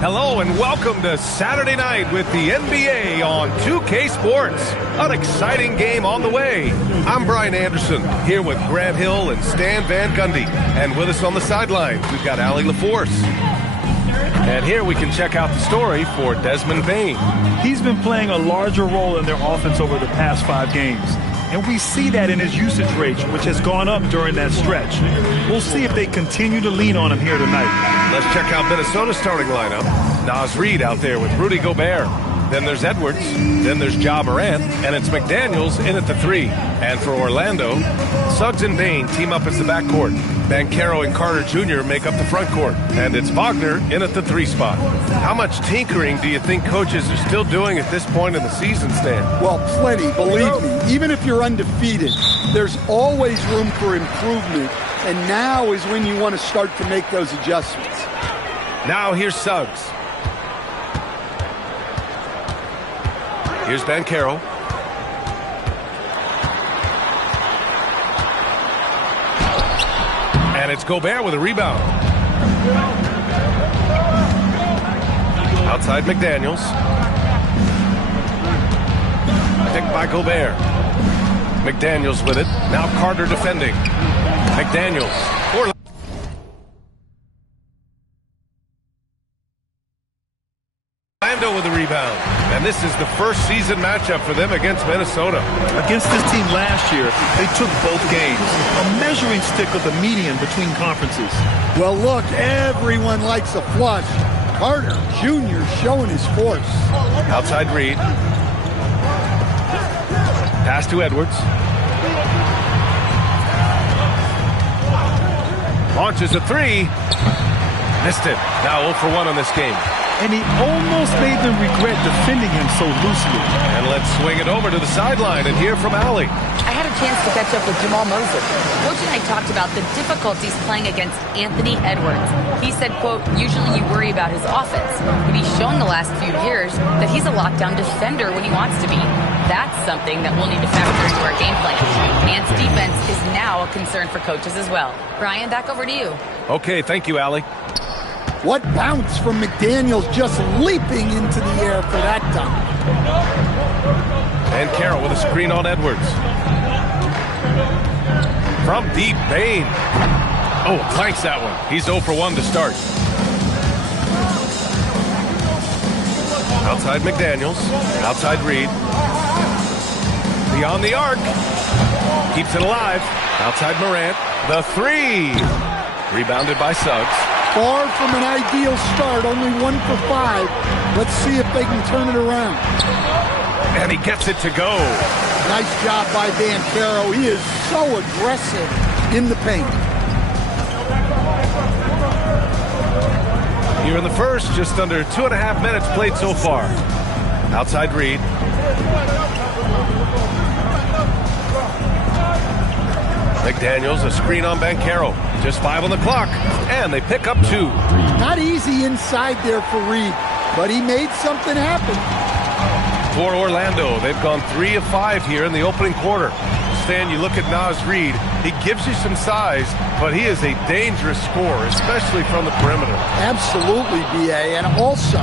Hello and welcome to Saturday night with the NBA on 2K Sports. An exciting game on the way. I'm Brian Anderson, here with Grant Hill and Stan Van Gundy. And with us on the sidelines, we've got Allie LaForce. And here we can check out the story for Desmond Bane. He's been playing a larger role in their offense over the past 5 games. And we see that in his usage rate, which has gone up during that stretch. We'll see if they continue to lean on him here tonight. Let's check out Minnesota's starting lineup. Naz Reid out there with Rudy Gobert. Then there's Edwards. Then there's Ja Morant. And it's McDaniels in at the 3. And for Orlando, Suggs and Bane team up as the backcourt. Banchero and Carter Jr. make up the front court. And it's Wagner in at the 3 spot. How much tinkering do you think coaches are still doing at this point in the season, Stan? Well, plenty, believe me. Even if you're undefeated, there's always room for improvement. And now is when you want to start to make those adjustments. Now here's Suggs. Here's Banchero. And it's Gobert with a rebound. Outside McDaniels. Picked by Gobert. McDaniels with it. Now Carter defending. McDaniels. Orlando with a rebound. And this is the first season matchup for them against Minnesota. Against this team last year, they took both games. A measuring stick of the median between conferences. Well, look, everyone likes a flush. Carter Jr. showing his force. Outside Reid. Pass to Edwards. Launches a 3. Missed it. Now 0 for 1 on this game. And he almost made them regret defending him so loosely. And let's swing it over to the sideline and hear from Allie. I had a chance to catch up with Jamal Moses. Coach and I talked about the difficulties playing against Anthony Edwards. He said, quote, usually you worry about his offense, but he's shown the last few years that he's a lockdown defender when he wants to be. That's something that we'll need to factor into our game plan. Ant's defense is now a concern for coaches as well. Brian, back over to you. Okay, thank you, Allie. What bounce from McDaniels, just leaping into the air for that dunk. And Carroll with a screen on Edwards. From deep, Bane. Oh, clanks that one. He's 0 for 1 to start. Outside McDaniels. Outside Reid. Beyond the arc. Keeps it alive. Outside Morant. The 3. Rebounded by Suggs. Far from an ideal start, only 1 for 5. Let's see if they can turn it around. And he gets it to go. Nice job by Banchero. He is so aggressive in the paint. Here in the first, just under 2.5 minutes played so far. Outside Reid. McDaniels, a screen on Banchero. Just 5 on the clock, and they pick up 2. Not easy inside there for Reid, but he made something happen. For Orlando, they've gone 3 of 5 here in the opening quarter. Stan, you look at Naz Reid, he gives you some size, but he is a dangerous scorer, especially from the perimeter. Absolutely, B.A., and also,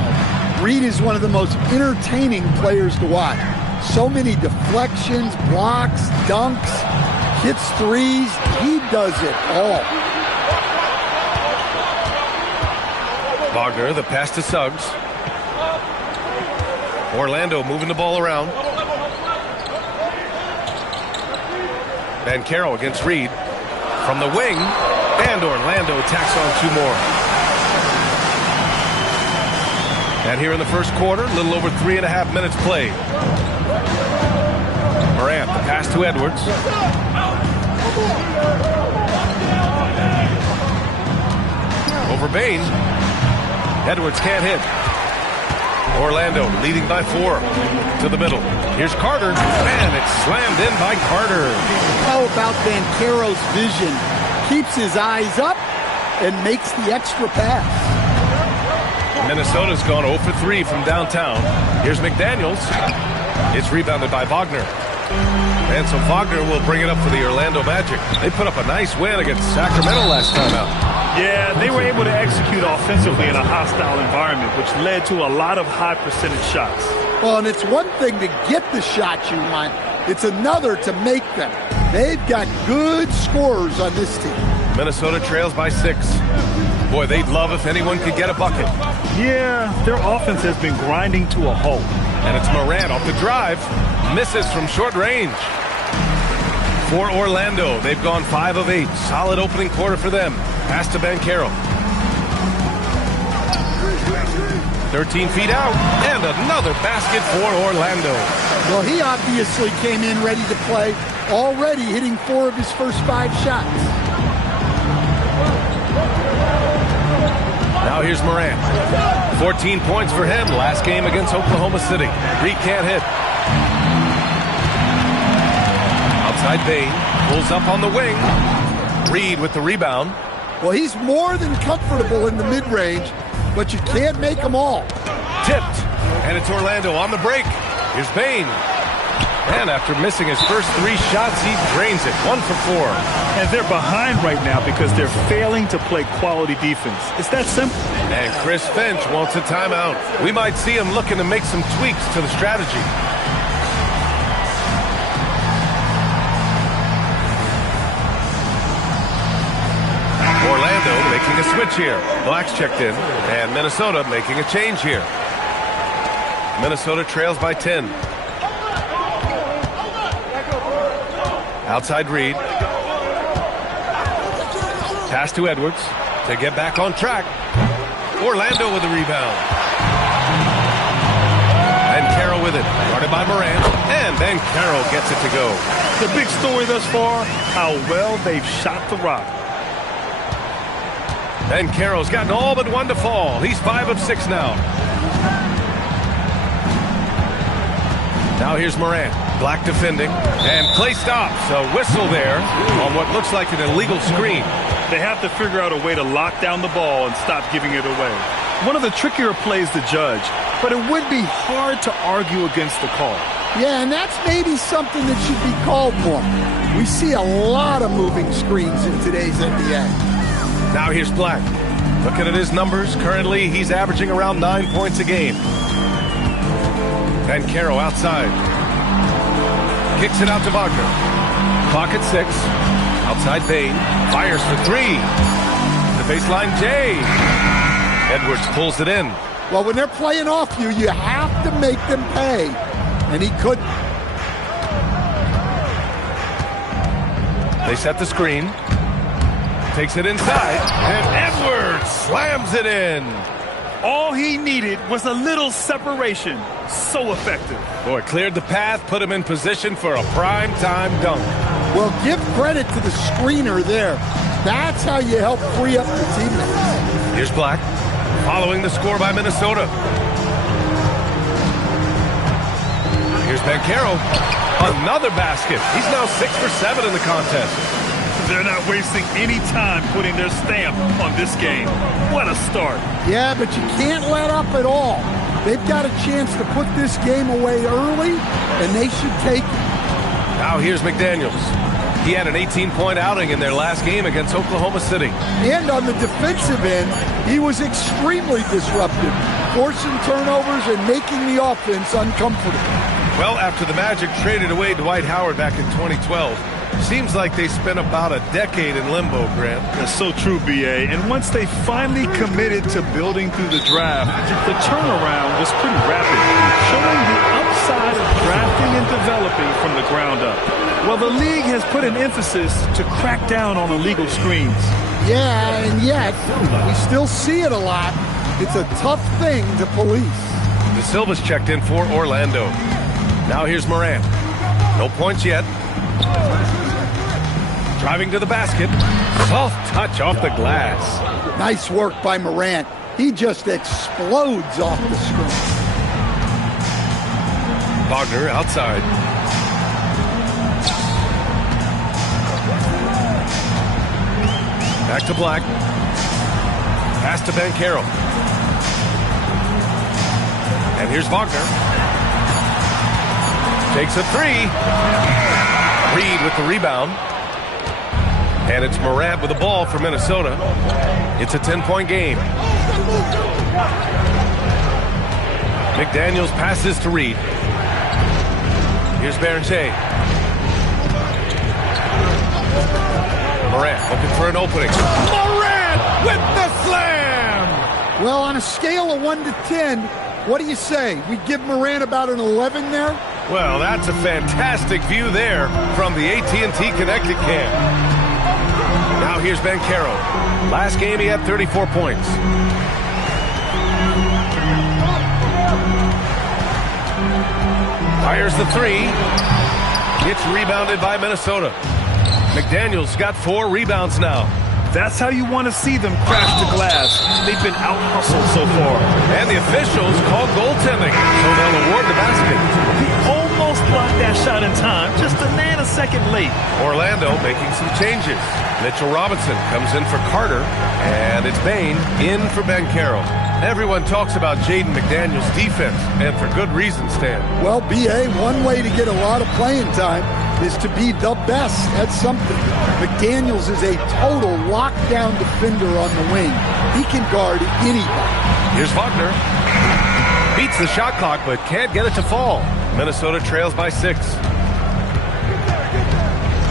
Reid is one of the most entertaining players to watch. So many deflections, blocks, dunks, hits threes. He does it all. Wagner, the pass to Suggs. Orlando moving the ball around. Banchero against Reid. From the wing. And Orlando tacks on 2 more. And here in the first quarter, a little over 3.5 minutes played. Morant, the pass to Edwards. Over Bane. Edwards can't hit. Orlando leading by 4 to the middle. Here's Carter, and it's slammed in by Carter. How about Banchero's vision? Keeps his eyes up and makes the extra pass. Minnesota's gone 0 for 3 from downtown. Here's McDaniels. It's rebounded by Wagner. And so Wagner will bring it up for the Orlando Magic. They put up a nice win against Sacramento last time out. Yeah, they were able to execute offensively in a hostile environment, which led to a lot of high percentage shots. Well, and it's one thing to get the shots you want. It's another to make them. They've got good scorers on this team. Minnesota trails by 6. Boy, they'd love if anyone could get a bucket. Yeah, their offense has been grinding to a halt. And it's Morant off the drive. Misses from short range. For Orlando, they've gone 5 of 8. Solid opening quarter for them. Pass to Banchero. 13 feet out. And another basket for Orlando. Well, he obviously came in ready to play, already hitting 4 of his first 5 shots. Now here's Morant. 14 points for him last game against Oklahoma City. Reed can't hit. Outside Bain. Pulls up on the wing. Reed with the rebound. Well, he's more than comfortable in the mid-range, but you can't make them all. Tipped. And it's Orlando on the break. Here's Bain. And after missing his first 3 shots, he drains it. 1 for 4. And they're behind right now because they're failing to play quality defense. It's that simple. And Chris Finch wants a timeout. We might see him looking to make some tweaks to the strategy. Orlando making a switch here. Black's checked in. And Minnesota making a change here. Minnesota trails by 10. Outside Reed. Pass to Edwards to get back on track. Orlando with the rebound. And Carroll with it. Guarded by Morant. And then Carroll gets it to go. The big story thus far, how well they've shot the rock. And Carroll's gotten all but 1 to fall. He's 5 of 6 now. Now here's Morant. Black defending. And Clay stops. A whistle there on what looks like an illegal screen. They have to figure out a way to lock down the ball and stop giving it away. One of the trickier plays to judge, but it would be hard to argue against the call. Yeah, and that's maybe something that should be called more. We see a lot of moving screens in today's NBA. Now here's Black. Looking at his numbers, currently he's averaging around 9 points a game. And Carroll outside. Kicks it out to Wagner. Clock at 6. Outside Bain. Fires for 3. The baseline Jay. Edwards pulls it in. Well, when they're playing off you, you have to make them pay. And he couldn't. They set the screen. Takes it inside. And Edwards slams it in. All he needed was a little separation. So effective. Boy, cleared the path, put him in position for a prime-time dunk. Well, give credit to the screener there. That's how you help free up your teammates. Here's Black, following the score by Minnesota. Here's Banchero. Another basket. He's now 6 for 7 in the contest. They're not wasting any time putting their stamp on this game. What a start. Yeah, but you can't let up at all. They've got a chance to put this game away early, and they should take it. Now here's McDaniels. He had an 18-point outing in their last game against Oklahoma City. And on the defensive end, he was extremely disruptive, forcing turnovers and making the offense uncomfortable. Well, after the Magic traded away Dwight Howard back in 2012, seems like they spent about a decade in limbo, Grant. That's so true, B.A. And once they finally committed to building through the draft, the turnaround was pretty rapid, showing the upside of drafting and developing from the ground up. Well, the league has put an emphasis to crack down on illegal screens. Yeah, and yet, we still see it a lot. It's a tough thing to police. De Silva's checked in for Orlando. Now here's Morant. No points yet. Driving to the basket. Soft touch off the glass. Nice work by Morant. He just explodes off the screen. Wagner outside. Back to Black. to Banchero. And here's Wagner. Takes a three. Reed with the rebound. And it's Morant with the ball for Minnesota. It's a 10-point game. McDaniels passes to Reed. Here's Berger. Morant looking for an opening. Morant with the slam! Well, on a scale of 1 to 10, what do you say? We give Morant about an 11 there? Well, that's a fantastic view there from the AT&T Connected Cam. Now here's Banchero. Last game he had 34 points. Fires the three. It's rebounded by Minnesota. McDaniels got 4 rebounds now. That's how you want to see them crash the glass. They've been out-hustled so far. And the officials called goaltending, so they'll award the basket. He almost blocked that shot in time, just a nanosecond late. Orlando making some changes. Mitchell Robinson comes in for Carter, and it's Bain in for Banchero. Everyone talks about Jaden McDaniels' defense, and for good reason, Stan. Well, B.A., one way to get a lot of playing time is to be the best at something. McDaniels is a total lockdown defender on the wing. He can guard anybody. Here's Wagner. Beats the shot clock, but can't get it to fall. Minnesota trails by 6.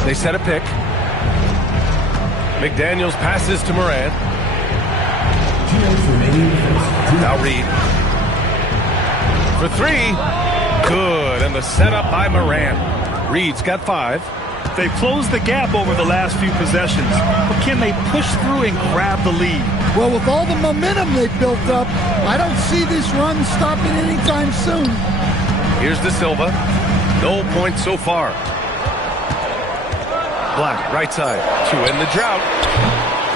They set a pick. McDaniels passes to Morant. Now Reed. For 3. Good, and the setup by Morant. Reed's got 5. They've closed the gap over the last few possessions, but can they push through and grab the lead? Well, with all the momentum they've built up, I don't see this run stopping anytime soon. Here's De Silva. No points so far. Black, right side, to end the drought.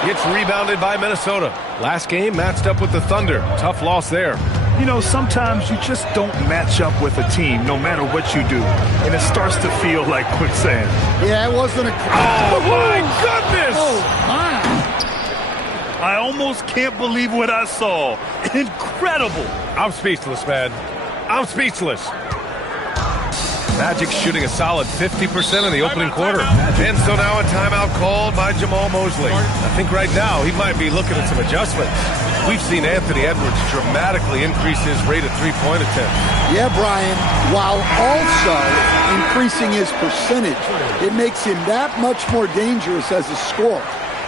Gets rebounded by Minnesota. Last game matched up with the Thunder. Tough loss there. You know, sometimes you just don't match up with a team, no matter what you do. And it starts to feel like quicksand. Yeah, it wasn't a... Oh, my goodness! Oh, my. I almost can't believe what I saw. Incredible. I'm speechless, man. I'm speechless. Magic shooting a solid 50% in the opening quarter. And so now a timeout called by Jamal Mosley. I think right now he might be looking at some adjustments. We've seen Anthony Edwards dramatically increase his rate of three-point attempts. Yeah, Brian, while also increasing his percentage, it makes him that much more dangerous as a scorer.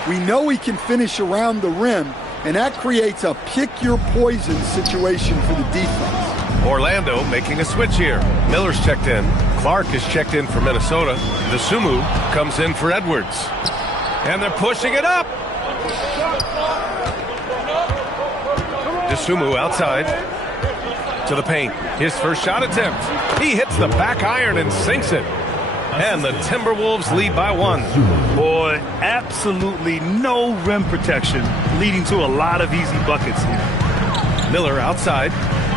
We know he can finish around the rim, and that creates a pick-your-poison situation for the defense. Orlando making a switch here. Miller's checked in. Clark is checked in for Minnesota. Dosunmu comes in for Edwards. And they're pushing it up. Dosunmu outside to the paint. His first shot attempt. He hits the back iron and sinks it. And the Timberwolves lead by 1. Boy, absolutely no rim protection, leading to a lot of easy buckets here. Miller outside.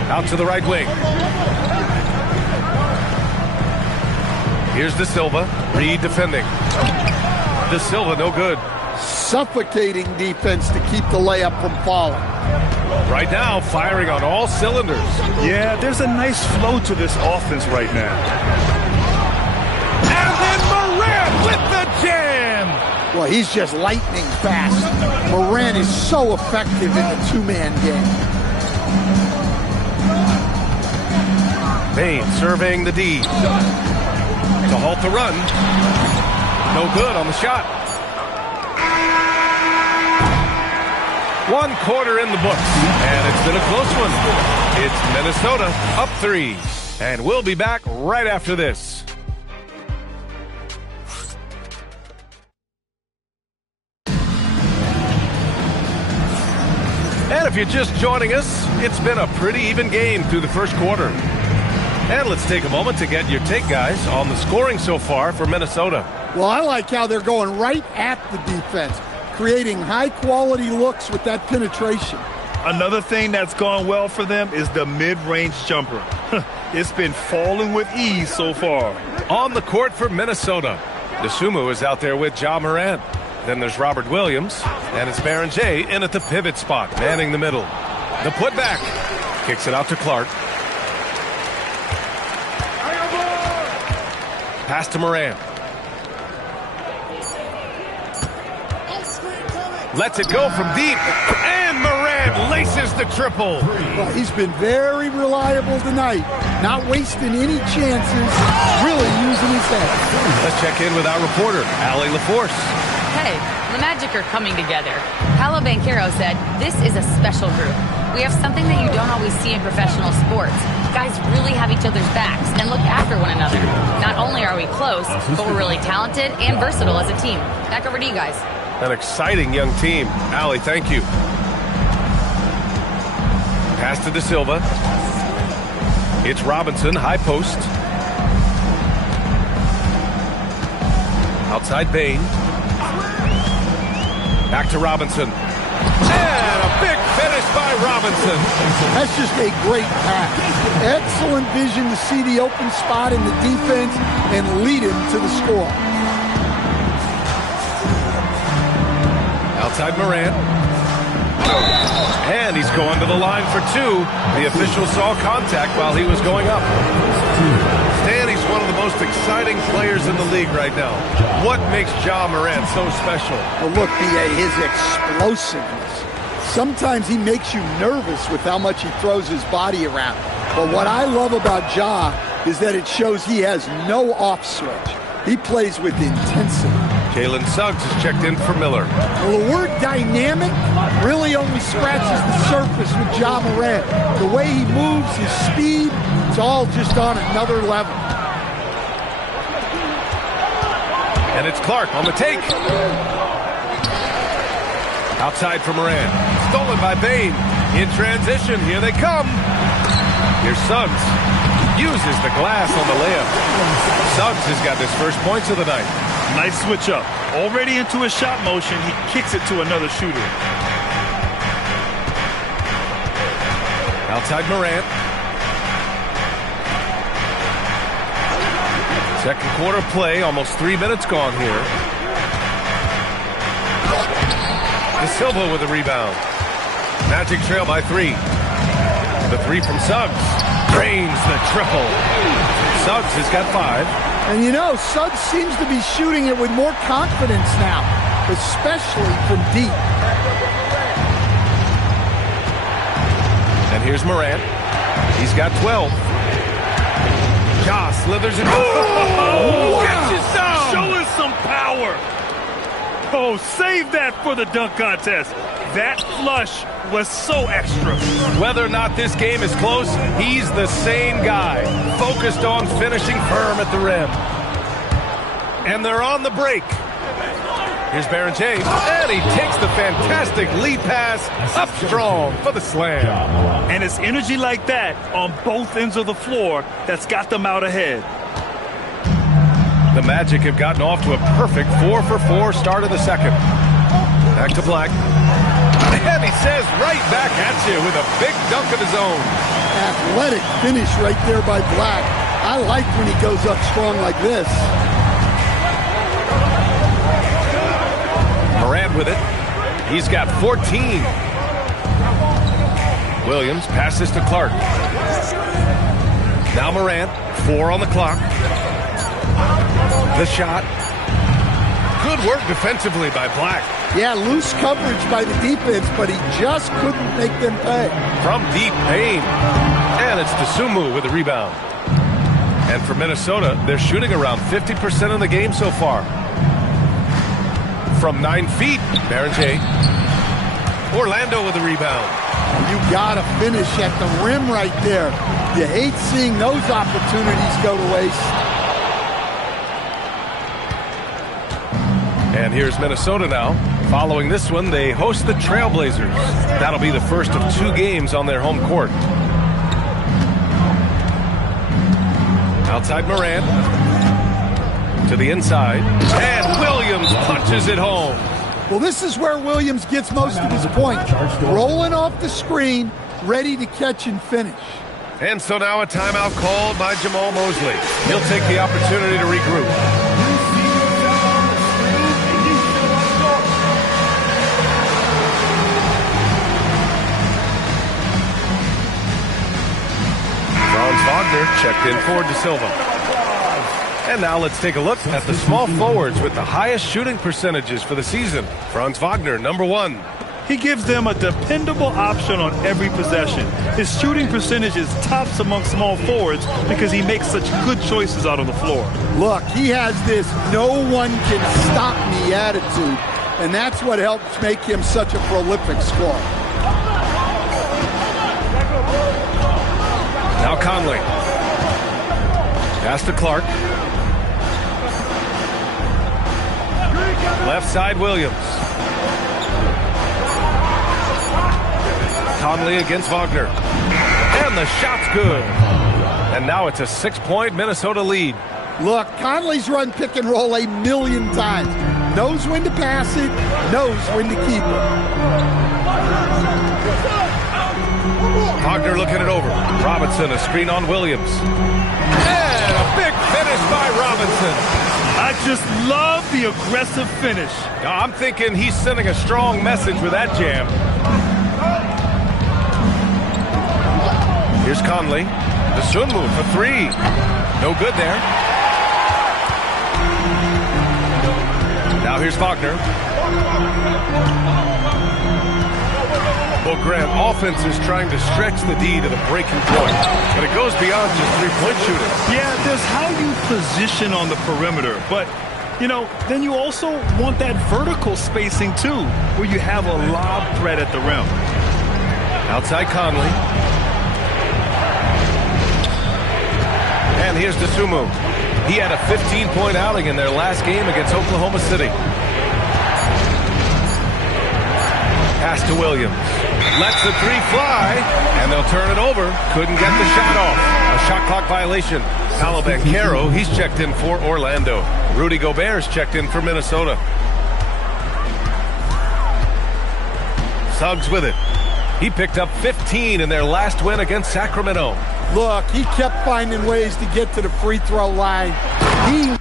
Out to the right wing. Here's De Silva. Reed defending. De Silva no good. Suffocating defense to keep the layup from falling. Right now, firing on all cylinders. Yeah, there's a nice flow to this offense right now. And then Morant with the jam. Well, he's just lightning fast. Morant is so effective in the two-man game. Bain serving the D. To halt the run. No good on the shot. 1 quarter in the books. And it's been a close one. It's Minnesota up 3. And we'll be back right after this. And if you're just joining us, it's been a pretty even game through the first quarter. And let's take a moment to get your take, guys, on the scoring so far for Minnesota. Well, I like how they're going right at the defense, creating high-quality looks with that penetration. Another thing that's gone well for them is the mid-range jumper. It's been falling with ease so far. On the court for Minnesota, Dosunmu is out there with Ja Morant. Then there's Robert Williams. And it's Baron J in at the pivot spot, manning the middle. The putback. Kicks it out to Clark. Pass to Morant. Lets it go from deep. And Morant laces the triple. Well, he's been very reliable tonight. Not wasting any chances. Really using his head. Let's check in with our reporter, Allie LaForce. Hey, the Magic are coming together. Paolo Banchero said, "This is a special group. We have something that you don't always see in professional sports. Guys really have each other's backs and look after one another. Not only are we close, but we're really talented and versatile as a team." Back over to you guys. An exciting young team. Allie, thank you. Pass to De Silva. It's Robinson, high post. Outside Bane. Back to Robinson. And a big finish by Robinson. That's just a great pass. Excellent vision to see the open spot in the defense and lead him to the score. Outside Morant. And he's going to the line for two. The official saw contact while he was going up. Stan, he's one of the most exciting players in the league right now. What makes Ja Morant so special? Well, look, B.A., his explosiveness. Sometimes he makes you nervous with how much he throws his body around. But what I love about Ja is that it shows he has no off switch. He plays with intensity. Jalen Suggs is checked in for Miller. Well, the word dynamic really only scratches the surface with Ja Morant. The way he moves, his speed, it's all just on another level. And it's Clark on the take. Outside for Morant. Stolen by Bane. In transition, here they come. Here's Suggs. Uses the glass on the layup. Suggs has got his first points of the night. Nice switch up. Already into a shot motion, he kicks it to another shooter. Outside Morant. Second quarter play, almost 3 minutes gone here. De Silva with a rebound. Magic trail by 3. The 3 from Suggs. Drains the triple. Suggs has got 5. And you know, Suggs seems to be shooting it with more confidence now, especially from deep. And here's Morant. He's got 12. Ja slithers it. Oh, catches down. Show us some power. Oh, save that for the dunk contest. That flush was so extra. Whether or not this game is close, he's the same guy, focused on finishing firm at the rim. And they're on the break. Here's Baron J, and he takes the fantastic lead pass up strong for the slam. And it's energy like that on both ends of the floor that's got them out ahead. The Magic have gotten off to a perfect 4-for-4 start of the second. Back to Black. And he says right back at you with a big dunk of his own. Athletic finish right there by Black. I like when he goes up strong like this. Morant with it. He's got 14. Williams passes to Clark. Now Morant, 4 on the clock. The shot. Good work defensively by Black. Yeah, loose coverage by the defense, but he just couldn't make them pay. From deep, Payne. And it's DeSumo with the rebound. And for Minnesota, they're shooting around 50% of the game so far. From 9 feet, Baron J. Orlando with the rebound. You gotta finish at the rim right there. You hate seeing those opportunities go to waste. And here's Minnesota now. Following this one, they host the Trailblazers. That'll be the first of 2 games on their home court. Outside Morant. To the inside. And Williams punches it home. Well, this is where Williams gets most of his points. Rolling off the screen, ready to catch and finish. And so now a timeout called by Jamal Mosley. He'll take the opportunity to regroup. checked in for De Silva. And now let's take a look at the small forwards with the highest shooting percentages for the season. Franz Wagner, number 1. He gives them a dependable option on every possession. His shooting percentage is tops among small forwards because he makes such good choices out on the floor. Look, he has this no one can stop me attitude, and that's what helps make him such a prolific scorer. Now Conley. Pass to Clark. Left side, Williams. Conley against Wagner. And the shot's good. And now it's a 6-point Minnesota lead. Look, Conley's run pick and roll a million times. Knows when to pass it, knows when to keep it. Wagner looking it over. Robinson, a screen on Williams. And a big finish by Robinson. I just love the aggressive finish. I'm thinking he's sending a strong message with that jam. Here's Conley. The Sun move for 3. No good there. Now here's Wagner. Well, Grant, offense is trying to stretch the D to the breaking point, but it goes beyond just three-point shooting. Yeah, there's how you position on the perimeter, but, you know, then you also want that vertical spacing, too, where you have a lob threat at the rim. Outside Conley. And here's DeSumo. He had a 15-point outing in their last game against Oklahoma City. Pass to Williams. Lets the 3 fly, and they'll turn it over. Couldn't get the shot off. A shot clock violation. Paolo Banchero, he's checked in for Orlando. Rudy Gobert's checked in for Minnesota. Suggs with it. He picked up 15 in their last win against Sacramento. Look, he kept finding ways to get to the free throw line. He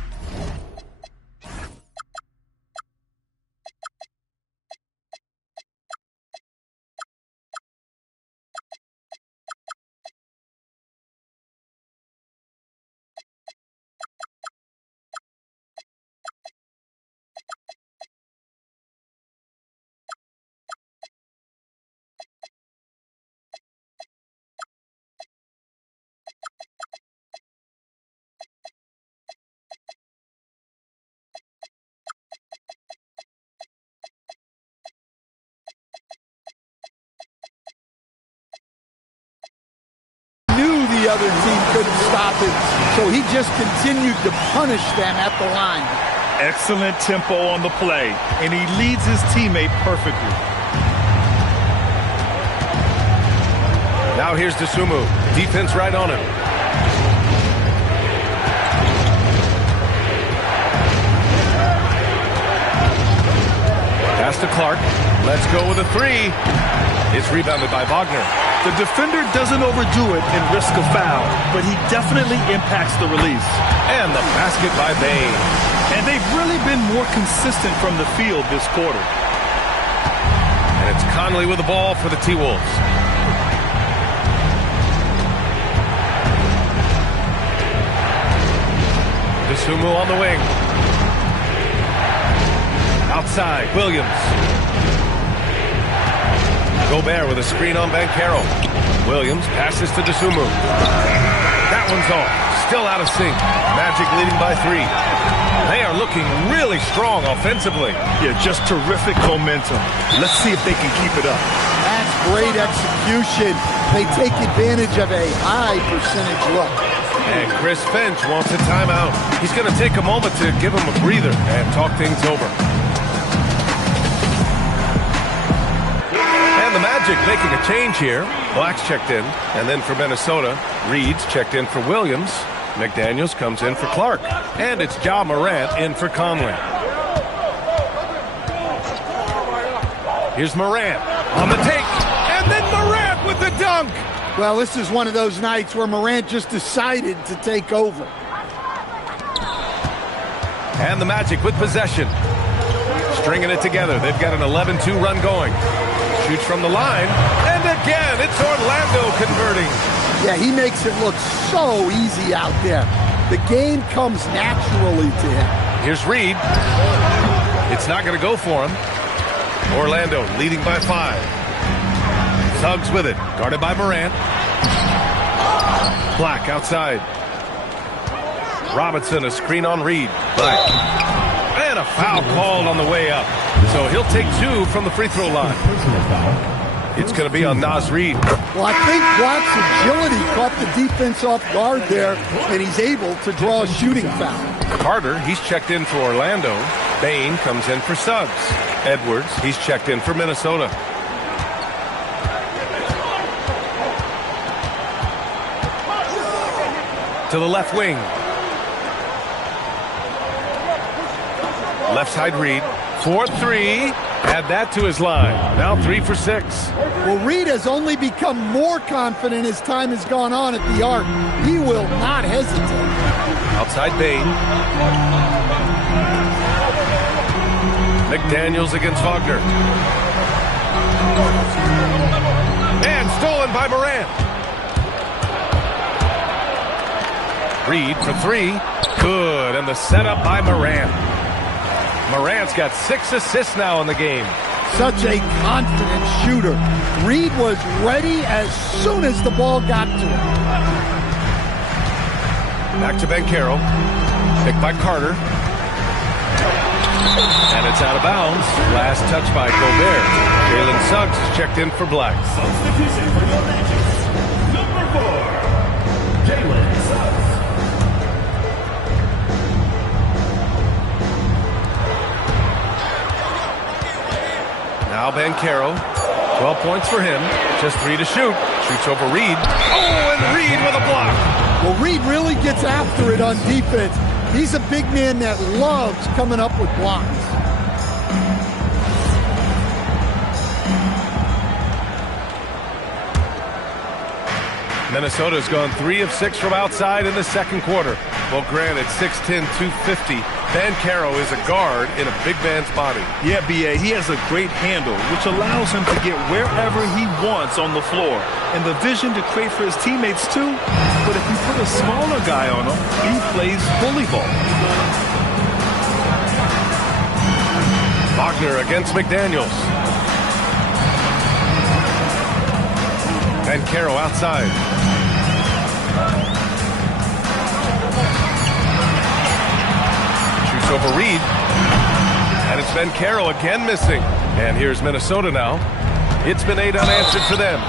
knew the other team couldn't stop him, so he just continued to punish them at the line. Excellent tempo on the play, and he leads his teammate perfectly. Now here's DeSumo. Defense right on him. Pass to Clark. Let's go with a 3. It's rebounded by Wagner. The defender doesn't overdo it and risk a foul, but he definitely impacts the release. And the basket by Bane. And they've really been more consistent from the field this quarter. And it's Conley with the ball for the T-Wolves. DeSumo on the wing. Outside, Williams. Gobert with a screen on Banchero. Williams passes to DeSumo. That one's off. Still out of sync. Magic leading by 3. They are looking really strong offensively. Yeah, just terrific momentum. Let's see if they can keep it up. That's great execution. They take advantage of a high percentage look. And Chris Finch wants a timeout. He's going to take a moment to give him a breather and talk things over. The Magic making a change here. Black's checked in, and then for Minnesota, Reed's checked in for Williams. McDaniels comes in for Clark, and it's Ja Morant in for Conley. Here's Morant on the take, and then Morant with the dunk. Well, this is one of those nights where Morant just decided to take over. And the Magic with possession. Stringing it together. They've got an 11-2 run going. Shoots from the line, and again, it's Orlando converting. Yeah, he makes it look so easy out there. The game comes naturally to him. Here's Reed. It's not going to go for him. Orlando leading by 5. Suggs with it, guarded by Morant. Black outside. Robinson, a screen on Reed. Black. And a foul called on the way up. So he'll take 2 from the free throw line. It's going to be on Naz Reid. Well, I think Black's agility caught the defense off guard there, and he's able to draw a shooting foul. Carter, he's checked in for Orlando. Bain comes in for Suggs. Edwards, he's checked in for Minnesota. To the left wing. Left side Reed. 4-3. Add that to his line. Now 3 for 6. Well, Reed has only become more confident as time has gone on at the arc. He will not hesitate. Outside Bain. McDaniels against Wagner. And stolen by Morant. Reed for 3. Good. And the setup by Morant. Morant's got 6 assists now in the game. Such a confident shooter. Reed was ready as soon as the ball got to him. Back to Banchero. Picked by Carter. And it's out of bounds. Last touch by Gobert. Jalen Suggs is checked in for Black. Substitution for the Magic. Number 4, Jalen Suggs. Now Banchero, 12 points for him, just 3 to shoot. Shoots over Reed. Oh, and Reed with a block. Well, Reed really gets after it on defense. He's a big man that loves coming up with blocks. Minnesota's gone 3 of 6 from outside in the second quarter. Well, granted, 6'10", 250. Banchero is a guard in a big man's body. Yeah, B.A., he has a great handle, which allows him to get wherever he wants on the floor. And the vision to create for his teammates, too. But if you put a smaller guy on him, he plays bully ball. Wagner against McDaniels. Banchero outside. Shoots over Reed. And it's Banchero again missing. And here's Minnesota now. It's been 8 unanswered for them.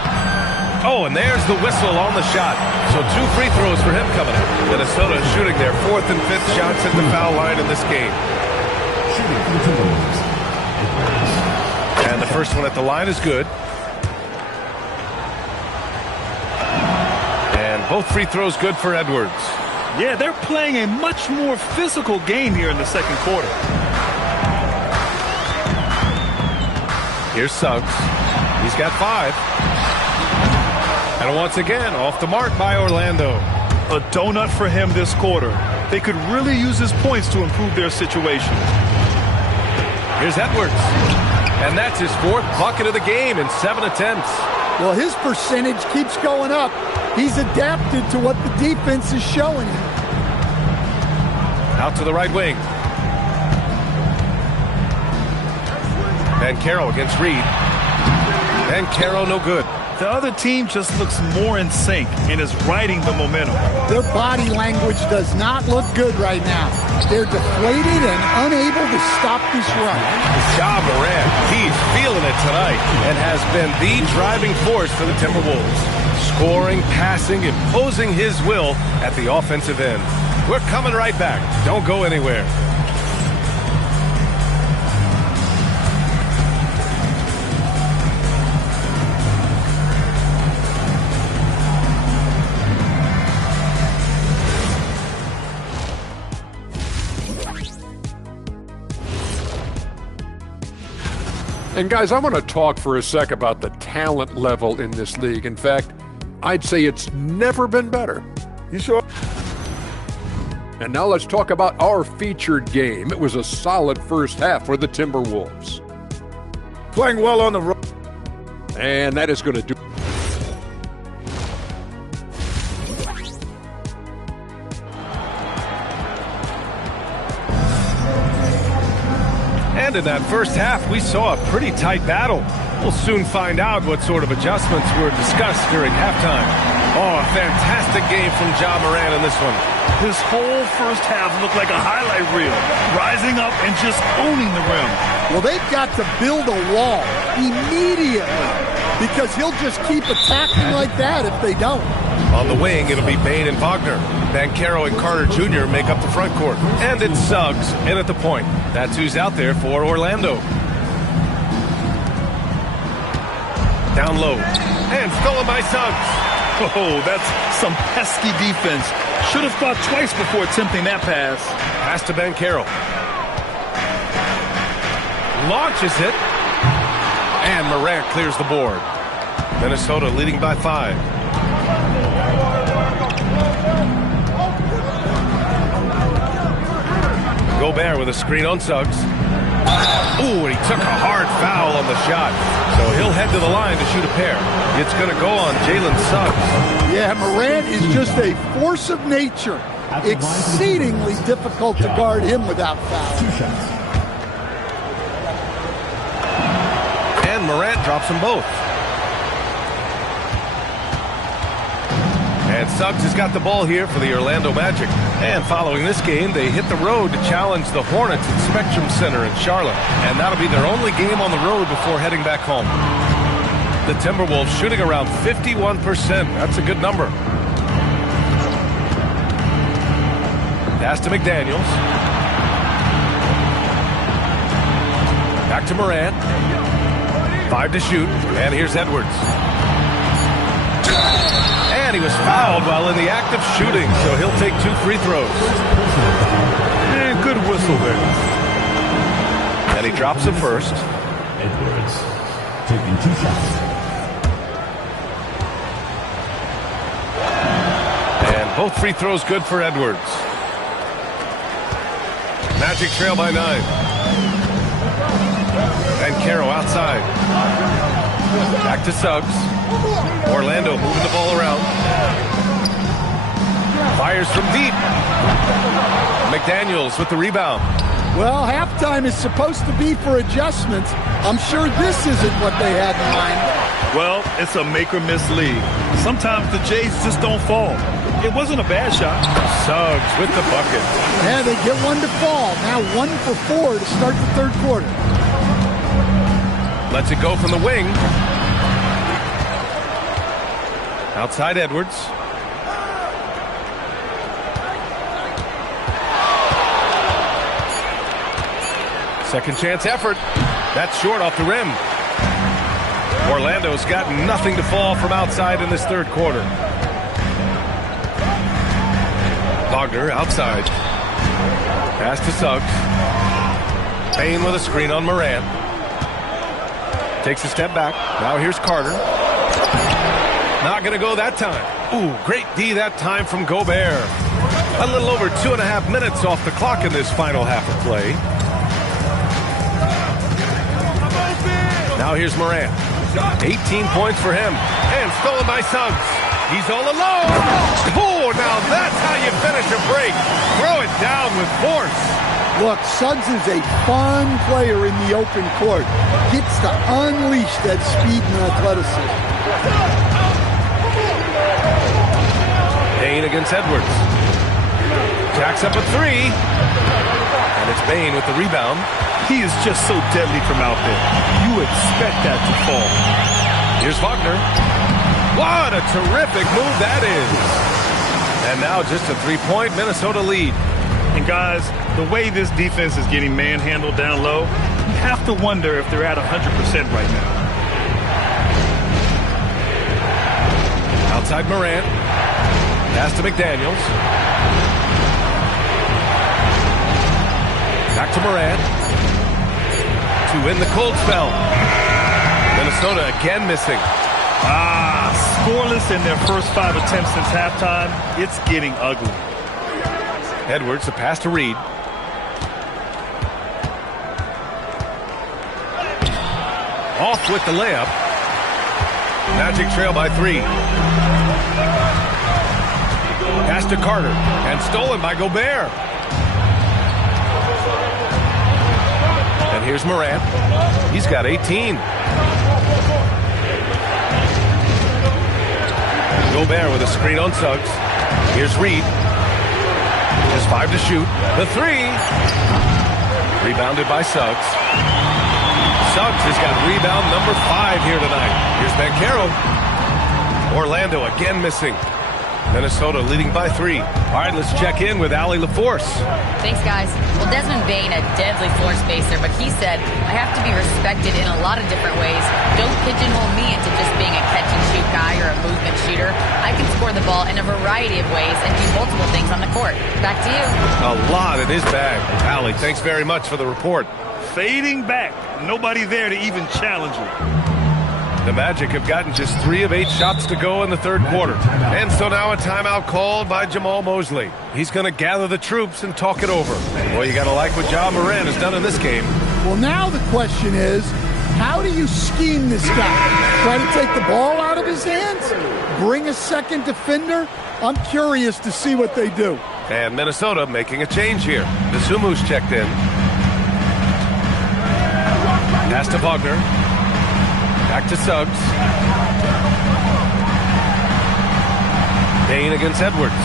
Oh, and there's the whistle on the shot. So 2 free throws for him coming up. Minnesota shooting their 4th and 5th shots at the foul line in this game. And the first one at the line is good. And both free throws good for Edwards. Yeah, they're playing a much more physical game here in the second quarter. Here's Suggs. He's got 5. And once again, off the mark by Orlando. A donut for him this quarter. They could really use his points to improve their situation. Here's Edwards. And that's his 4th bucket of the game in 7 attempts. Well, his percentage keeps going up. He's adapted to what the defense is showing him. Out to the right wing. Banchero against Reed. Banchero no good. The other team just looks more in sync and is riding the momentum. Their body language does not look good right now. They're deflated and unable to stop this run. Ja Morant, he's feeling it tonight and has been the driving force for the Timberwolves. Scoring, passing, imposing his will at the offensive end. We're coming right back. Don't go anywhere. And guys, I want to talk for a sec about the talent level in this league. In fact, I'd say it's never been better. You sure? And now let's talk about our featured game. It was a solid first half for the Timberwolves. Playing well on the road. And that is going to do. And in that first half, we saw a pretty tight battle. We'll soon find out what sort of adjustments were discussed during halftime. Oh, a fantastic game from Ja Morant in this one. His whole first half looked like a highlight reel, rising up and just owning the rim. Well, they've got to build a wall immediately because he'll just keep attacking like that if they don't. On the wing, it'll be Bane and Wagner. Banchero and Carter Jr. make up the front court. And it's Suggs in at the point. That's who's out there for Orlando. Down low. And stolen by Suggs. Oh, that's some pesky defense. Should have thought twice before attempting that pass. Pass to Banchero. Launches it. And Morant clears the board. Minnesota leading by 5. Gobert with a screen on Suggs. Ooh, and he took a hard foul on the shot. So he'll head to the line to shoot a pair. It's going to go on Jalen Suggs. Yeah, Morant is just a force of nature. Exceedingly difficult to guard him without foul. And Morant drops them both. And Suggs has got the ball here for the Orlando Magic. And following this game, they hit the road to challenge the Hornets at Spectrum Center in Charlotte. And that'll be their only game on the road before heading back home. The Timberwolves shooting around 51%. That's a good number. Pass to McDaniels. Back to Morant. 5 to shoot. And here's Edwards. And he was fouled while in the act of shooting, so he'll take 2 free throws. And good whistle there. And he drops the first. Edwards taking 2 shots. And both free throws good for Edwards. Magic trail by 9. And Caro outside. Back to Suggs. Orlando moving the ball around. Fires from deep. McDaniels with the rebound. Well, halftime is supposed to be for adjustments. I'm sure this isn't what they had in mind. Well, it's a make-or-miss league. Sometimes the Jays just don't fall. It wasn't a bad shot. Suggs with the bucket. Yeah, they get one to fall. Now 1 for 4 to start the third quarter. Lets it go from the wing. Outside Edwards. Second chance effort. That's short off the rim. Orlando's got nothing to fall from outside in this third quarter. Wagner outside. Pass to Suggs. Payne with a screen on Morant. Takes a step back. Now here's Carter. Not going to go that time. Ooh, great D that time from Gobert. A little over 2.5 minutes off the clock in this final half of play. Now here's Morant. 18 points for him. And stolen by Suggs. He's all alone. Oh, now that's how you finish a break. Throw it down with force. Look, Suggs is a fun player in the open court. Gets to unleash that speed and athleticism. Bane against Edwards. Jacks up a 3. And it's Bane with the rebound. He is just so deadly from out there. You expect that to fall. Here's Wagner. What a terrific move that is. And now just a 3-point Minnesota lead. And guys, the way this defense is getting manhandled down low, you have to wonder if they're at 100% right now. Outside Morant. Pass to McDaniels. Back to Morant. To win the cold spell. Minnesota again missing. Scoreless in their first 5 attempts since halftime. It's getting ugly. Edwards, the pass to Reed. Off with the layup. Magic trail by 3. Pass to Carter. And stolen by Gobert. And here's Here's Morant. He's got 18. Gobert with a screen on Suggs. Here's Reed. Just 5 to shoot. The 3. Rebounded by Suggs. Suggs has got rebound number 5 here tonight. Here's Banchero. Orlando again missing. Minnesota leading by 3. All right, let's check in with Allie LaForce. Thanks, guys. Well, Desmond Bane, a deadly floor spacer, but he said, I have to be respected in a lot of different ways. Don't pigeonhole me into just being a catch-and-shoot guy or a movement shooter. I can score the ball in a variety of ways and do multiple things on the court. Back to you. A lot in his bag. Allie, thanks very much for the report. Fading back. Nobody there to even challenge him. The Magic have gotten just 3 of 8 shots to go in the third quarter. And so now a timeout called by Jamal Mosley. He's going to gather the troops and talk it over. Well, you got to like what Ja Morant has done in this game. Well, now the question is, how do you scheme this guy? Try to take the ball out of his hands? Bring a second defender? I'm curious to see what they do. And Minnesota making a change here. Desumu's checked in. Pass to Wagner. Back to Suggs. Bane against Edwards.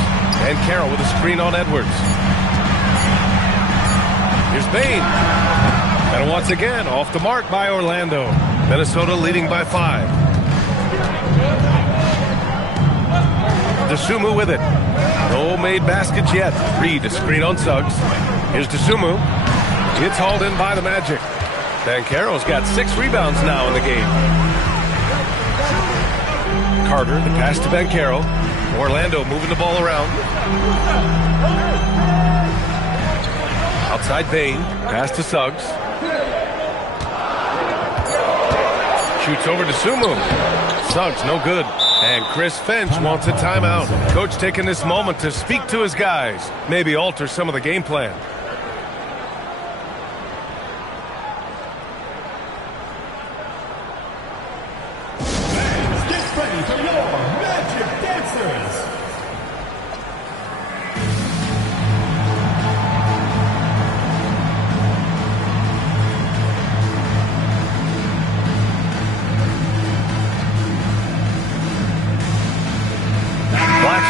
And Carroll with a screen on Edwards. Here's Bane. And once again, off the mark by Orlando. Minnesota leading by 5. Desumu with it. No made baskets yet. Reed a screen on Suggs. Here's Desumu. It's hauled in by the Magic. Banchero's got 6 rebounds now in the game. Carter, the pass to Banchero. Orlando moving the ball around. Outside Bane, pass to Suggs. Shoots over to Sumu. Suggs, no good. And Chris Finch wants a timeout. Coach taking this moment to speak to his guys. Maybe alter some of the game plan.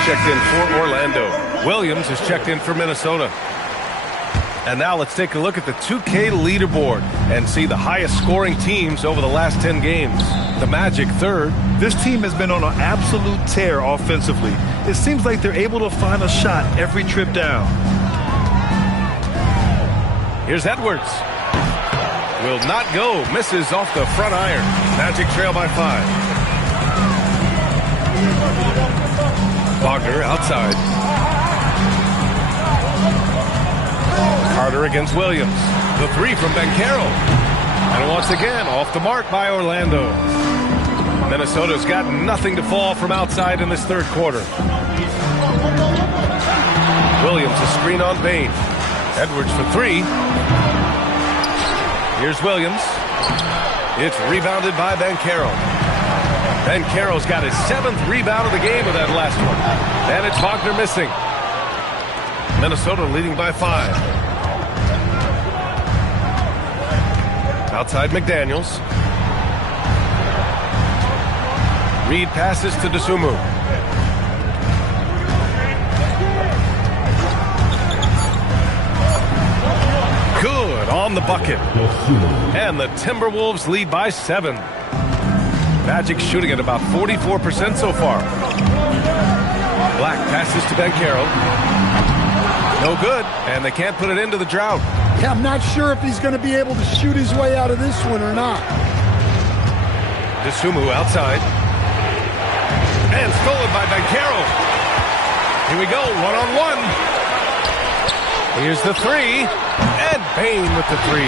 Checked in for Orlando. Williams has checked in for Minnesota. And now let's take a look at the 2K leaderboard and see the highest scoring teams over the last 10 games. The Magic third. This team has been on an absolute tear offensively. It seems like they're able to find a shot every trip down. Here's Edwards. Will not go. Misses off the front iron. Magic trail by 5. Wagner outside. Carter against Williams. The 3 from Banchero. And once again, off the mark by Orlando. Minnesota's got nothing to fall from outside in this third quarter. Williams a screen on Bane. Edwards for 3. Here's Williams. It's rebounded by Banchero. Banchero's got his 7th rebound of the game with that last one. And it's Wagner missing. Minnesota leading by 5. Outside McDaniels. Reed passes to Desumu. Good on the bucket. And the Timberwolves lead by 7. Magic shooting at about 44% so far. Black passes to Banchero. No good, and they can't put it into the drought. Yeah, I'm not sure if he's going to be able to shoot his way out of this one or not. Desumu outside. And stolen by Banchero. Here we go, one-on-one. Here's the 3. And Bane with the 3.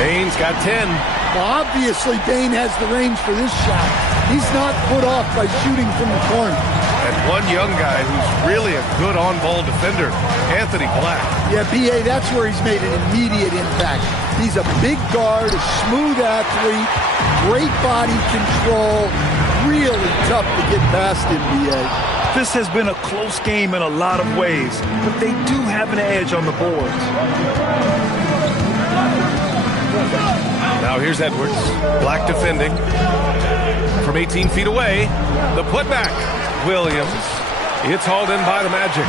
Bane's got 10. Well, obviously, Bane has the range for this shot. He's not put off by shooting from the corner. And one young guy who's really a good on-ball defender, Anthony Black. Yeah, B.A., that's where he's made an immediate impact. He's a big guard, a smooth athlete, great body control, really tough to get past him, B.A. This has been a close game in a lot of ways, but they do have an edge on the boards. here's Edwards. Black defending. From 18 feet away. The putback. Williams. It's hauled in by the Magic.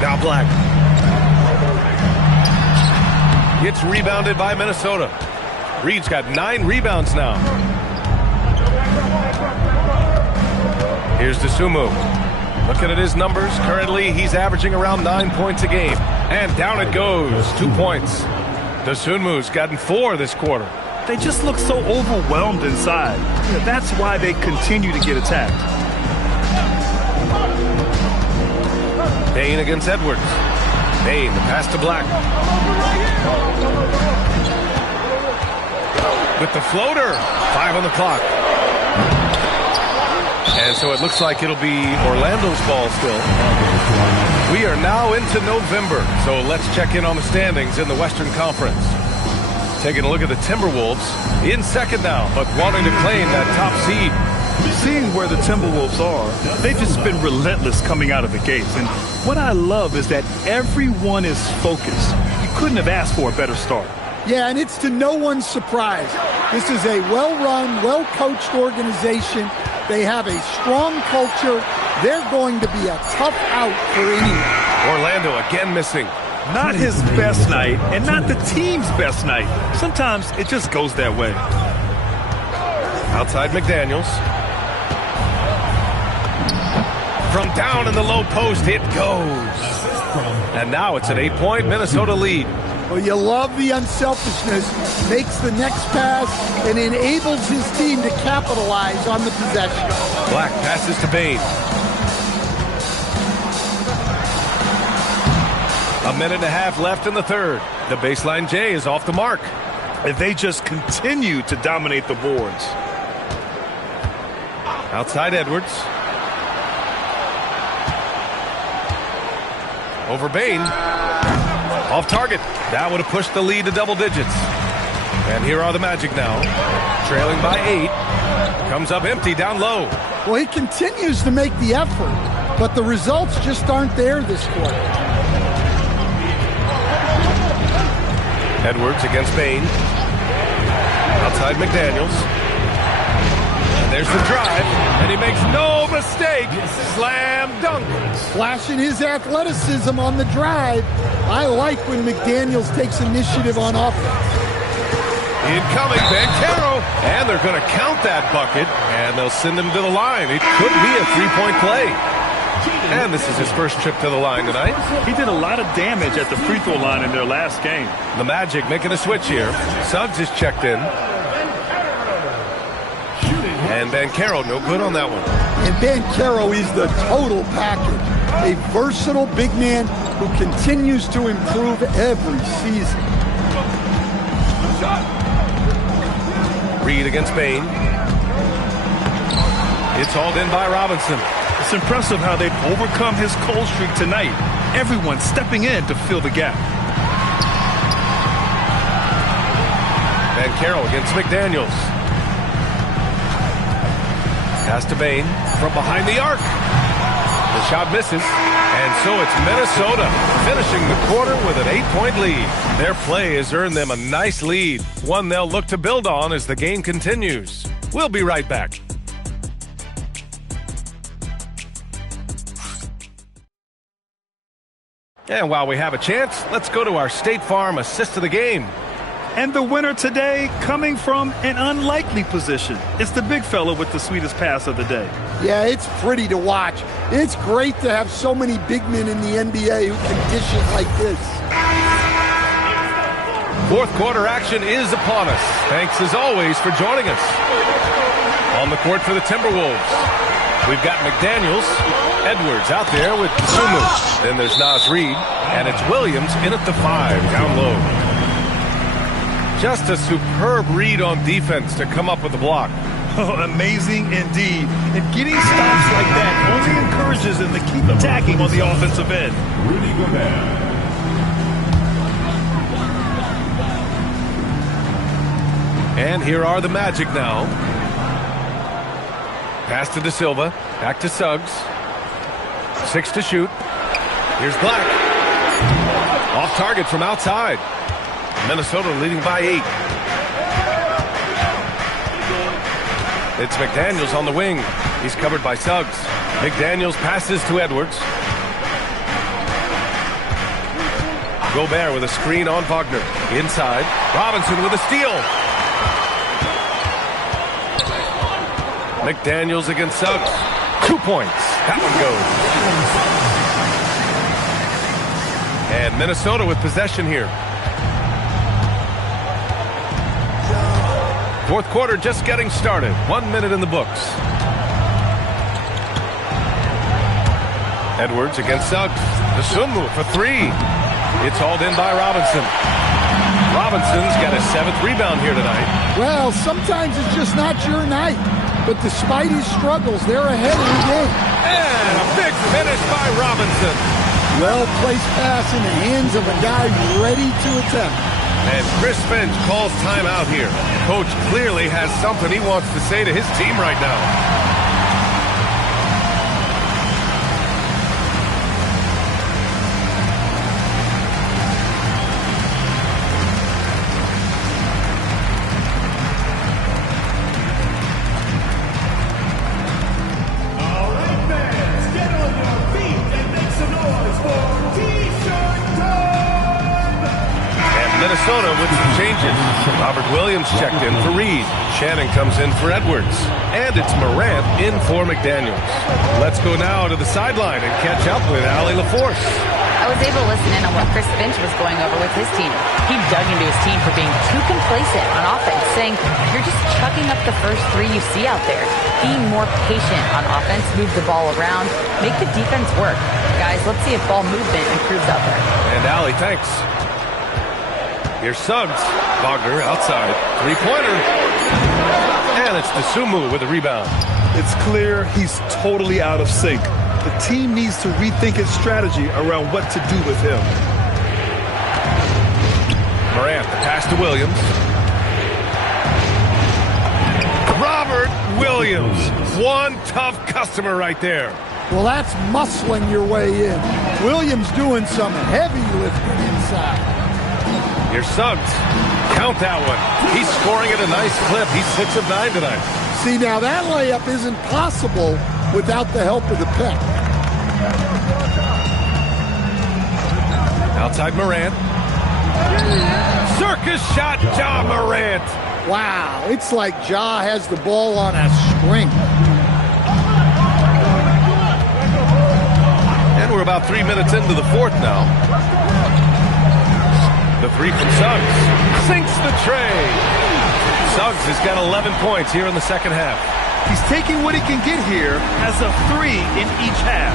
Now Black. Gets rebounded by Minnesota. Reed's got 9 rebounds now. Here's Dosunmu. Looking at his numbers, currently he's averaging around 9 points a game. And down it goes, 2 points. Dosunmu's gotten 4 this quarter. They just look so overwhelmed inside. That's why they continue to get attacked. Bane against Edwards. Bane, the pass to Black. With the floater. 5 on the clock. And so it looks like it'll be Orlando's ball still. We are now into November, so let's check in on the standings in the Western Conference. Taking a look at the Timberwolves in second now, but wanting to claim that top seed. Seeing where the Timberwolves are, they've just been relentless coming out of the gates. And what I love is that everyone is focused. You couldn't have asked for a better start. Yeah, and it's to no one's surprise. This is a well-run, well-coached organization. They have a strong culture. They're going to be a tough out for anyone. Orlando again missing. Not his best night, and not the team's best night. Sometimes it just goes that way. Outside McDaniels. From down in the low post, it goes. And now it's an 8-point Minnesota lead. Well, you love the unselfishness, makes the next pass, and enables his team to capitalize on the possession. Black passes to Bane. A minute and a half left in the third. The baseline J is off the mark. And they just continue to dominate the boards. Outside Edwards. Over Bane. Off target. That would have pushed the lead to double digits. And here are the Magic now. Trailing by 8. Comes up empty down low. Well, he continues to make the effort, but the results just aren't there this quarter. Edwards against Bane. Outside McDaniels. And there's the drive. And he makes no mistake. Slam dunk. Flashing his athleticism on the drive. I like when McDaniels takes initiative on offense. Incoming, Banchero. And they're going to count that bucket. And they'll send him to the line. It could be a 3-point play. And this is his first trip to the line tonight. He did a lot of damage at the free throw line in their last game. The Magic making a switch here. Suggs is checked in. And Banchero, no good on that one. And Banchero is the total package. A versatile big man who continues to improve every season. Reed against Bane. It's hauled in by Robinson. It's impressive how they've overcome his cold streak tonight. Everyone stepping in to fill the gap. Banchero against McDaniels. Pass to Bane from behind the arc. The shot misses. And so it's Minnesota finishing the quarter with an 8-point lead. Their play has earned them a nice lead, one they'll look to build on as the game continues. We'll be right back. And while we have a chance, let's go to our State Farm assist of the game. And the winner today coming from an unlikely position. It's the big fella with the sweetest pass of the day. Yeah, it's pretty to watch. It's great to have so many big men in the NBA who can dish it like this. Fourth quarter action is upon us. Thanks as always for joining us. On the court for the Timberwolves, we've got McDaniels, Edwards out there with Dosunmu. Then there's Naz Reid, and it's Williams in at the 5, down low. Just a superb read on defense to come up with the block. Oh, amazing indeed. And getting stops like that only encourages them to keep attacking on the offensive end. Rudy Gobert. And here are the Magic now. Pass to De Silva. Back to Suggs. 6 to shoot. Here's Black. Off target from outside. Minnesota leading by 8. It's McDaniels on the wing. He's covered by Suggs. McDaniels passes to Edwards. Gobert with a screen on Wagner. Inside. Robinson with a steal. McDaniels against Suggs. 2 points. That one goes. And Minnesota with possession here. Fourth quarter just getting started. 1 minute in the books. Edwards against Suggs. The Sumu for 3. It's hauled in by Robinson. Robinson's got his 7th rebound here tonight. Well, sometimes it's just not your night. But despite his struggles, they're ahead of the game. And a big finish by Robinson. Well-placed pass in the hands of a guy ready to attempt. And Chris Finch calls timeout here. Coach clearly has something he wants to say to his team right now. All right, fans, get on your feet and make some noise for T-shirt time! And Minnesota with some changes. Robert Williams checked in for Reed. Shannon comes in for Edwards. And it's Morant in for McDaniels. Let's go now to the sideline and catch up with Allie LaForce. I was able to listen in on what Chris Finch was going over with his team. He dug into his team for being too complacent on offense, saying, you're just chucking up the first 3 you see out there. Be more patient on offense, move the ball around, make the defense work. Guys, let's see if ball movement improves out there. And Allie, thanks. Here's Suggs. Wagner outside. 3-pointer. And it's DeSumo with a rebound. It's clear he's totally out of sync. The team needs to rethink its strategy around what to do with him. Morant, the pass to Williams. Robert Williams. One tough customer right there. Well, that's muscling your way in. Williams doing some heavy lifting inside. Here's Suggs. Count that one. He's scoring at a nice clip. He's 6 of 9 tonight. See, now that layup isn't possible without the help of the pick. Outside Morant. Circus shot, Ja Morant. Wow, it's like Ja has the ball on a string. And we're about 3 minutes into the fourth now. The 3 from Suggs. Sinks the tray. Suggs has got 11 points here in the second half. He's taking what he can get here as a 3 in each half.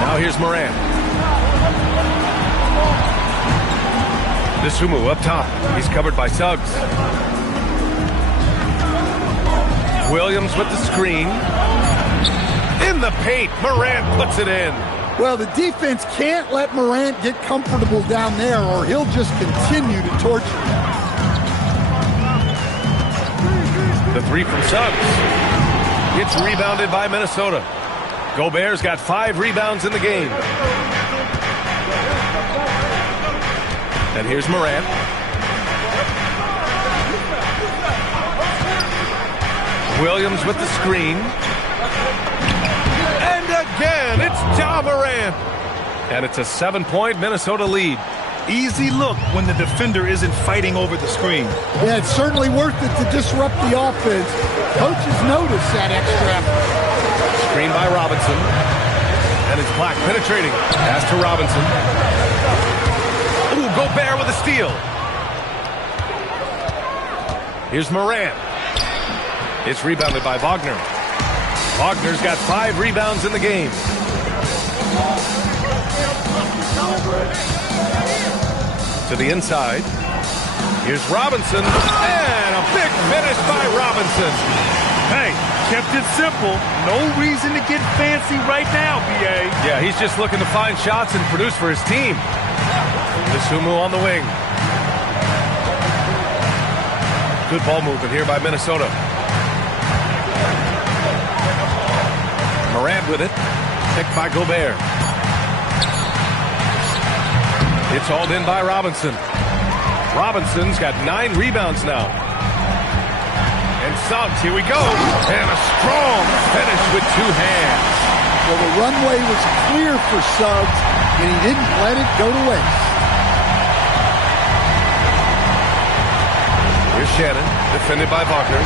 Now here's Morant. DeSumo up top. He's covered by Suggs. Williams with the screen. In the paint. Morant puts it in. Well, the defense can't let Morant get comfortable down there or he'll just continue to torture him. The 3 from Suggs. It's rebounded by Minnesota. Gobert's got 5 rebounds in the game. And here's Morant. Williams with the screen. And again, it's Ja Morant. And it's a 7-point Minnesota lead. Easy look when the defender isn't fighting over the screen. Yeah, it's certainly worth it to disrupt the offense. Coaches notice that extra effort. Screen by Robinson. And it's Black penetrating. Pass to Robinson. Ooh, Gobert with a steal. Here's Morant. It's rebounded by Wagner. Wagner's got 5 rebounds in the game. To the inside. Here's Robinson. And a big finish by Robinson. Hey, kept it simple. No reason to get fancy right now, B.A. Yeah, he's just looking to find shots and produce for his team. DeSumo on the wing. Good ball movement here by Minnesota. Morant with it. Picked by Gobert. It's hauled in by Robinson. Robinson's got 9 rebounds now. And Suggs, here we go. And a strong finish with 2 hands. Well, the runway was clear for Suggs, and he didn't let it go to waste. Here's Shannon, defended by Wagner.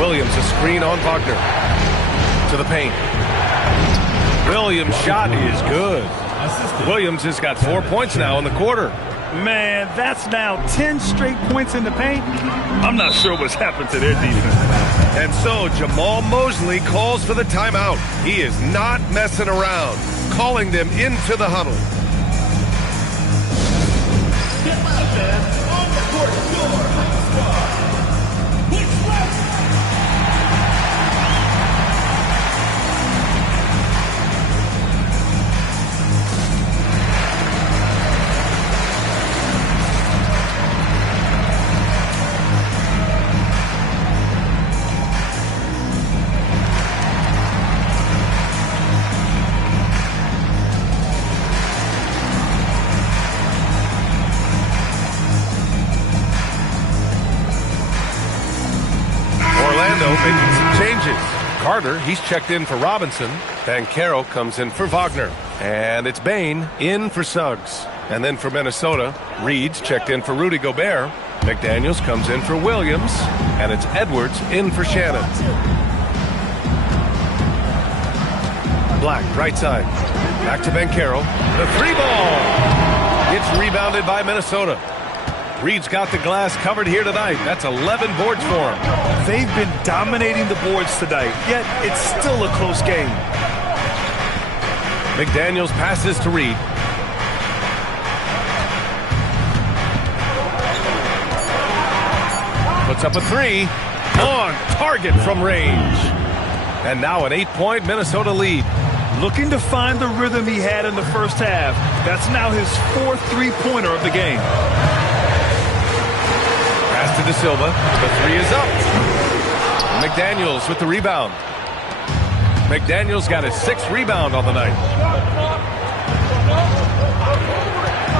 Williams, a screen on Wagner. To the paint. Williams' shot is good. Williams has got 4 points now in the quarter. Man, that's now 10 straight points in the paint. I'm not sure what's happened to their defense. And so Jamal Mosley calls for the timeout. He is not messing around, calling them into the huddle. On the court, your hot squad. Knicks left. Making some changes. Carter, he's checked in for Robinson. Banchero comes in for Wagner. And it's Bane in for Suggs. And then for Minnesota, Reed's checked in for Rudy Gobert. McDaniels comes in for Williams. And it's Edwards in for Shannon. Black, right side. Back to Banchero. The 3-ball. It's rebounded by Minnesota. Reed's got the glass covered here tonight. That's 11 boards for him. They've been dominating the boards tonight, yet it's still a close game. McDaniels passes to Reed. Puts up a 3. On target from range. And now an 8-point Minnesota lead. Looking to find the rhythm he had in the first half. That's now his 4th three-pointer of the game. Pass to De Silva. The 3 is up. McDaniels with the rebound. McDaniels got his 6th rebound on the night.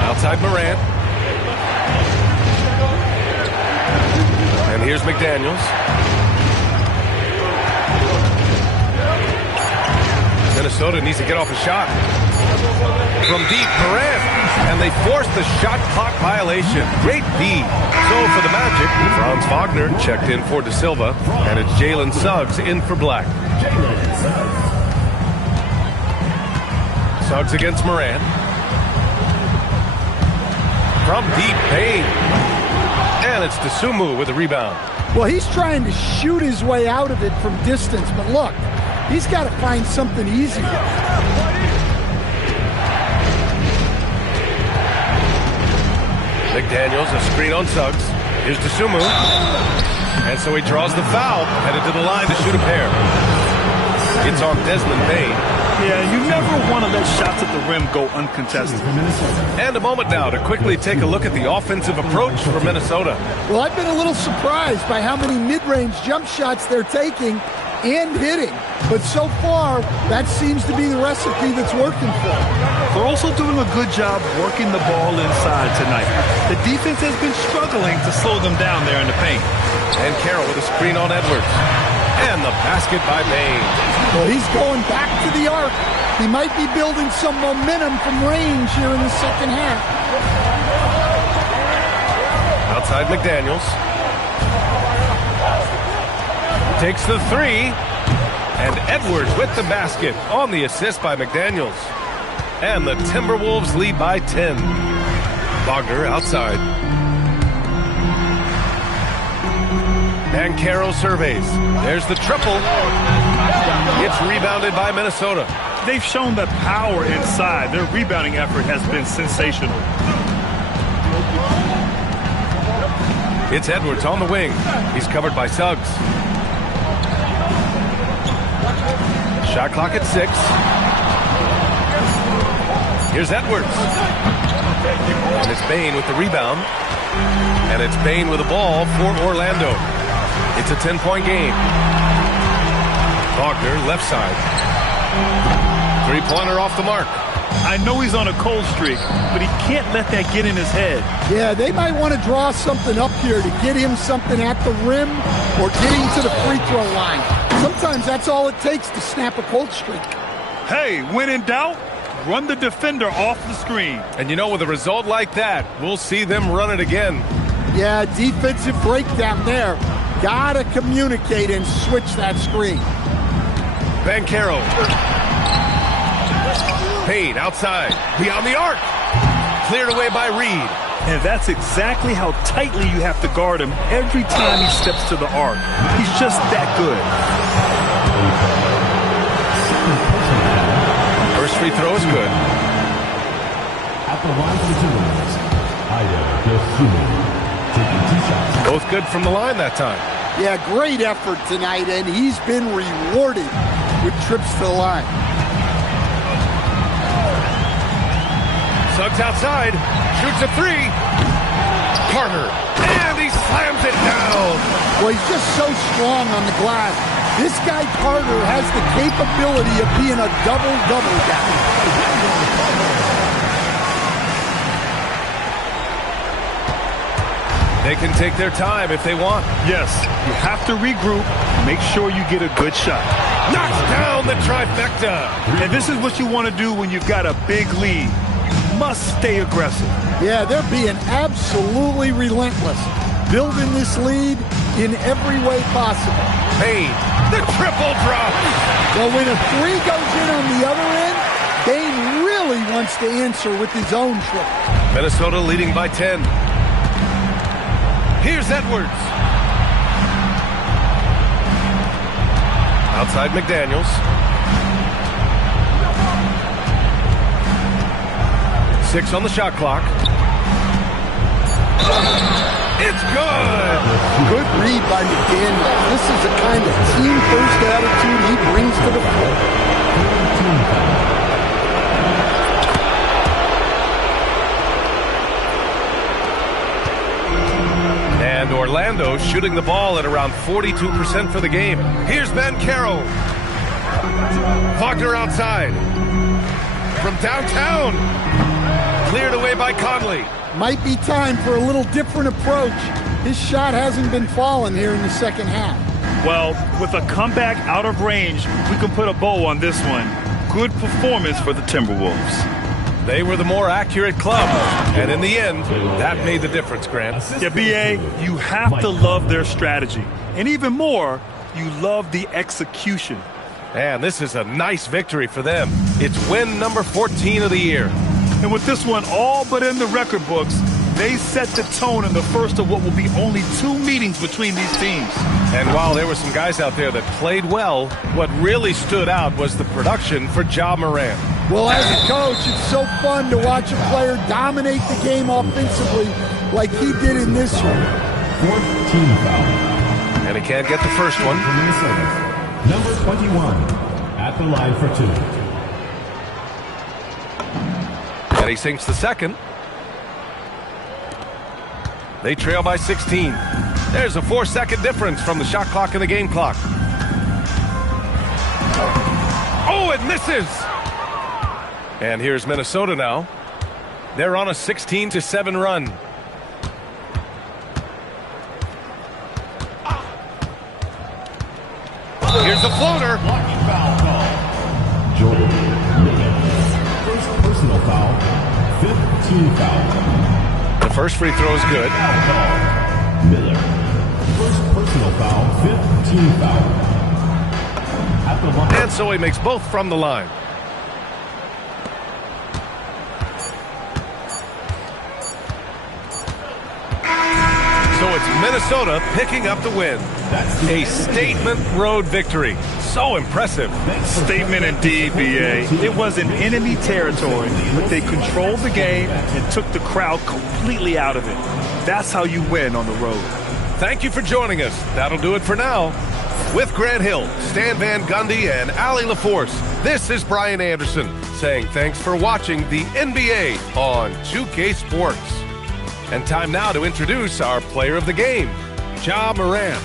Outside Morant. And here's McDaniels. Minnesota needs to get off a shot. From deep, Morant. And they forced the shot clock violation. Great D. So for the Magic, Franz Wagner checked in for De Silva. And it's Jalen Suggs in for Black. Suggs against Morant. From deep, Payne. And it's DeSumo with the rebound. Well, he's trying to shoot his way out of it from distance, but look, he's got to find something easier. McDaniels, a screen on Suggs. Here's DeSumo. And so he draws the foul, headed to the line to shoot a pair. It's on Desmond Bane. Yeah, you never want to let shots at the rim go uncontested. And a moment now to quickly take a look at the offensive approach for Minnesota. Well, I've been a little surprised by how many mid-range jump shots they're taking and hitting. But so far, that seems to be the recipe that's working for them. They're also doing a good job working the ball inside tonight. The defense has been struggling to slow them down there in the paint. And Carroll with a screen on Edwards. And the basket by Bane. Well, he's going back to the arc. He might be building some momentum from range here in the second half. Outside McDaniels. Takes the 3. And Edwards with the basket on the assist by McDaniels. And the Timberwolves lead by 10. Wagner outside. Banchero surveys. There's the triple. It's rebounded by Minnesota. They've shown that power inside. Their rebounding effort has been sensational. It's Edwards on the wing. He's covered by Suggs. Shot clock at 6. Here's Edwards. And it's Bane with the rebound. And it's Bane with the ball for Orlando. It's a 10-point game. Wagner, left side. Three-pointer off the mark. I know he's on a cold streak, but he can't let that get in his head. Yeah, they might want to draw something up here to get him something at the rim or get him to the free throw line. Sometimes that's all it takes to snap a cold streak. Hey, when in doubt, run the defender off the screen. And you know, with a result like that, we'll see them run it again. Yeah, defensive breakdown there. Gotta communicate and switch that screen. Banchero. Payne outside, beyond the arc. Cleared away by Reed. And that's exactly how tightly you have to guard him every time he steps to the arc. He's just that good. First free throw is good. At the line for two points, taking 2 shots. Both good from the line that time. Yeah, great effort tonight, and he's been rewarded with trips to the line. Suggs outside, shoots a three. Carter, and he slams it down. Well, he's just so strong on the glass. This guy, Carter, has the capability of being a double-double guy. They can take their time if they want. Yes, you have to regroup, make sure you get a good shot. Knocks down the trifecta. And this is what you want to do when you've got a big lead. You must stay aggressive. Yeah, they're being absolutely relentless, building this lead in every way possible. Payne, the triple drop. Well, when a three goes in on the other end, Bane really wants to answer with his own triple. Minnesota leading by 10. Here's Edwards. Outside McDaniels. 6 on the shot clock. It's good. Good read by McDaniels. This is the kind of team-first attitude he brings to the floor. And Orlando shooting the ball at around 42% for the game. Here's Banchero. Wagner outside. From downtown. Cleared away by Conley. Might be time for a little different approach. His shot hasn't been falling here in the second half. Well, with a comeback out of range, we can put a bow on this one. Good performance for the Timberwolves. They were the more accurate club. And in the end, that made the difference, Grant. Yeah, B.A., you have to love their strategy. And even more, you love the execution. And this is a nice victory for them. It's win number 14 of the year. And with this one all but in the record books, they set the tone in the first of what will be only 2 meetings between these teams. And while there were some guys out there that played well, what really stood out was the production for Ja Morant. Well, as a coach, it's so fun to watch a player dominate the game offensively like he did in this one. 14 foul. And he can't get the first one. Number 21 at the line for 2. And he sinks the second. They trail by 16. There's a 4-second difference from the shot clock and the game clock. Oh, it misses! And here's Minnesota now. They're on a 16-7 run. Here's the floater. Blocking foul call. Jordan Miller. First personal foul. 5th team foul. The first free throw is good. Foul call. Miller. First personal foul. 5th team foul. At the line. And so he makes both from the line. So it's Minnesota picking up the win. A statement road victory. So impressive. Statement indeed, B.A. It was in enemy territory, but they controlled the game and took the crowd completely out of it. That's how you win on the road. Thank you for joining us. That'll do it for now. With Grant Hill, Stan Van Gundy, and Allie LaForce, this is Brian Anderson saying thanks for watching the NBA on 2K Sports. And time now to introduce our player of the game, Ja Morant.